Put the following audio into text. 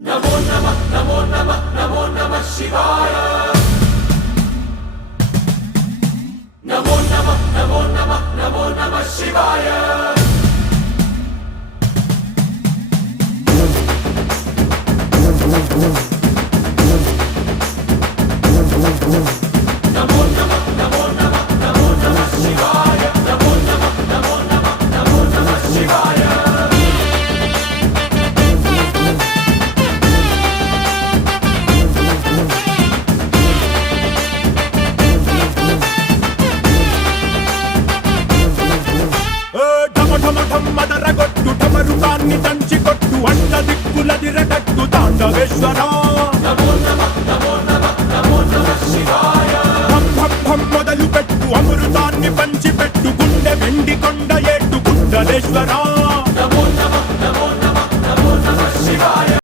नमो नमः नमो नमः नमो नमः शिवाय। नमो नमः नमो नमः नमो नमः शिवाय। नमो नमः नमो नमः नमो नमः शिवाय। नमो नमः नमो नमः नमो नमः शिवाय। మదరగొట్టు ఢమరుకాన్ని దంచి కొట్టు అంట దిక్కులదిరగట్టు తాండవేశ్వర नमो नमः